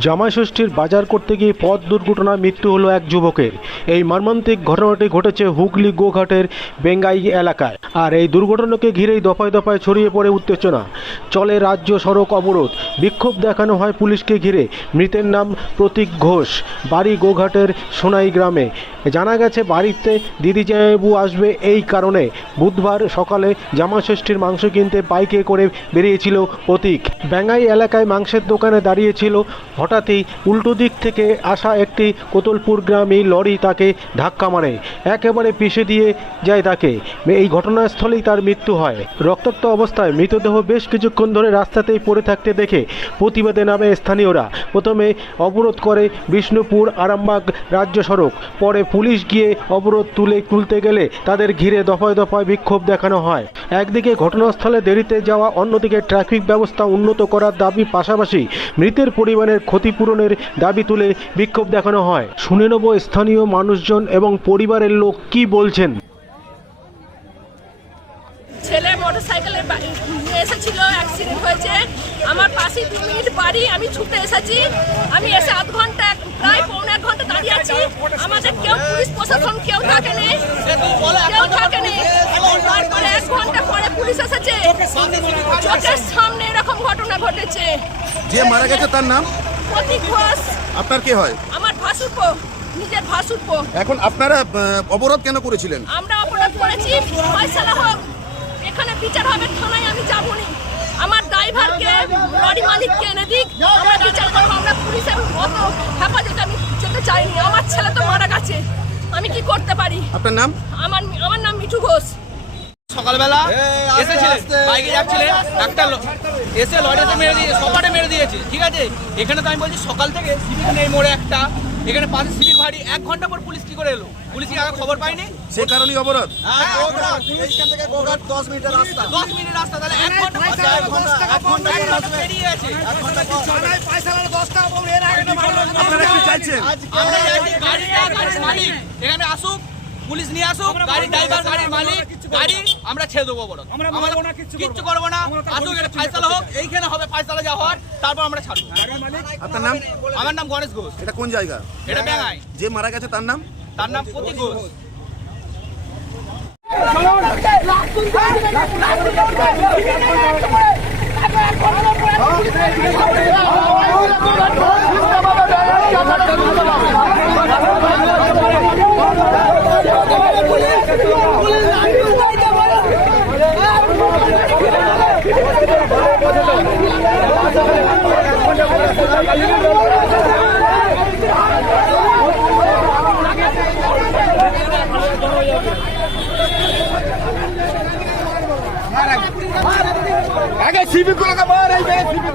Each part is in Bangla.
জামাই ষষ্ঠীর বাজার করতে গিয়ে পথ দুর্ঘটনায় মৃত্যু হলো এক যুবকের। এই মর্মান্তিক ঘটনাটি ঘটেছে হুগলি গোঘাটের বেঙ্গাই এলাকায়। আর এই দুর্ঘটনাকে ঘিরেই দফায় দফায় ছড়িয়ে পড়ে উত্তেজনা। চলে রাজ্য সড়ক অবরোধ। বিক্ষোভ দেখানো হয় পুলিশকে ঘিরে। মৃতের নাম প্রতীক ঘোষ। বাড়ি গোঘাটের সোনাই গ্রামে। জানা গেছে, বাড়িতে দিদি জামাইবাবু আসবে এই কারণে। বুধবার সকালে জামা ষষ্ঠীর মাংস কিনতে বাইকে করে বেরিয়েছিল প্রতীক। ব্যাঙ্গাই এলাকায় মাংসের দোকানে দাঁড়িয়েছিল হঠাৎই উল্টো দিক থেকে আসা একটি কোতলপুর গ্রামী লরি তাকে ধাক্কা মারে। একেবারে পিষে দিয়ে যায় তাকে। এই ঘটনাস্থলেই তার মৃত্যু হয়। রক্তাক্ত অবস্থায় মৃতদেহ বেশ কিছুক্ষণ ধরে রাস্তাতেই পড়ে থাকতে দেখে প্রতিবাদে নামে স্থানীয়রা। প্রথমে অবরোধ করে বিষ্ণুপুর আরামবাগ রাজ্য সড়ক। পরে পুলিশ গিয়ে অবরোধ তুলে তুলতে গেলে তাদের ঘিরে দফায় দফায় বিক্ষোভ দেখানো হয়। একদিকে ঘটনাস্থলে দেরিতে যাওয়া, অন্যদিকে ট্রাফিক ব্যবস্থা উন্নত করার দাবি পাশাপাশি মৃতের পরিমাণের ক্ষতিপূরণের দাবি তুলে বিক্ষোভ দেখানো হয়। শুনে নেব স্থানীয় মানুষজন এবং পরিবারের লোক কি বলছেন। ছেলে মোটর সাইকেলে নিয়ে এসেছিল অ্যাক্সিডেন্ট হয়েছে। আমার পাশে দু মিনিট বাড়ি আমি ছুটে এসেছি। আমি এসে আধ ঘণ্টা প্রায় পৌনে এক ঘণ্টা দাঁড়িয়ে আছি। আমাদের কেউ পুলিশ প্রশাসন কেউ থাকেনি কেউ থাকেনি তারপরে এক ঘণ্টা পরে পুলিশ এসেছে। চোখের সামনে এরকম ঘটনা ঘটেছে। যে মারা গেছে তার নাম? প্রতীক ঘোষ। আপনার কে হয়? আমার ভাসুরপো নিজের ভাসুরপো। এখন আপনারা অবরোধ কেন করেছিলেন? আমরা অপরাধ করেছি। ফয়সালা হোক এখানে বিচার হবে থানায় আমি যাব নি আমার ড্রাইভারকে লরি মালিককে এনে দিক। আমরা বিচার করব আমরা পুলিশের অত হেফাজতে আমি যেতে চাইনি। আমার ছেলে তো মারা গেছে। আমি কি করতে পারি? আপনার নাম? আমার আমার নাম মিঠু ঘোষ। সকালবেলা এসেছিলেন। বাইকে যাচ্ছিলেন একটা এসে লরিতে মেরে দিয়ে সপাটে মেরে দিয়েছে ঠিক আছে? এখানে তো আমি বলছি সকাল থেকে সিভিক নেই মোড়ে একটা। এখানে পাশে সিভিক ভাড়ি এক ঘণ্টা পর পুলিশ কি করে এলো? পুলিশ কি খবর পায়নি? সে কারণেই অবরোধ। দশ মিনিট রাস্তা। তাহলে এক ঘণ্টা এক আপনারা কি চাইছেন আমরা চাইছি গাড়িটা গাড়ির মালিক। এখানে আসুক পুলিশ নিয়ে আসুক গাড়ি ড্রাইভার গাড়ির মালিক গাড়ি আমরা ছেড়ে দেবো বড় আমরা কিচ্ছু করব না। আসুক এটা ফাইসালা হোক এইখানে হবে ফাইসালা যা হওয়ার তারপর আমরা ছাড়বো। আপনার নাম? আমার নাম গণেশ ঘোষ। এটা কোন জায়গা? এটা ব্যাঙাই যে মারা গেছে তার নাম? তার নাম প্রতীক ঘোষ। আগে শিবির গুলোকে মার আইবে শিবির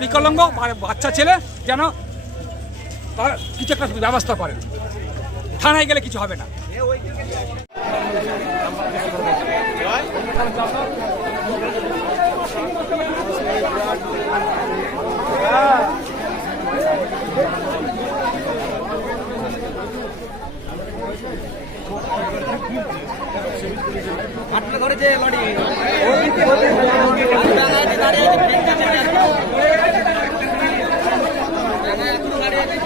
বিকলাঙ্গ বাচ্চা ছেলে যেন কিছু একটা ব্যবস্থা করেন। থানায় গেলে কিছু হবে না। লাশ দেখান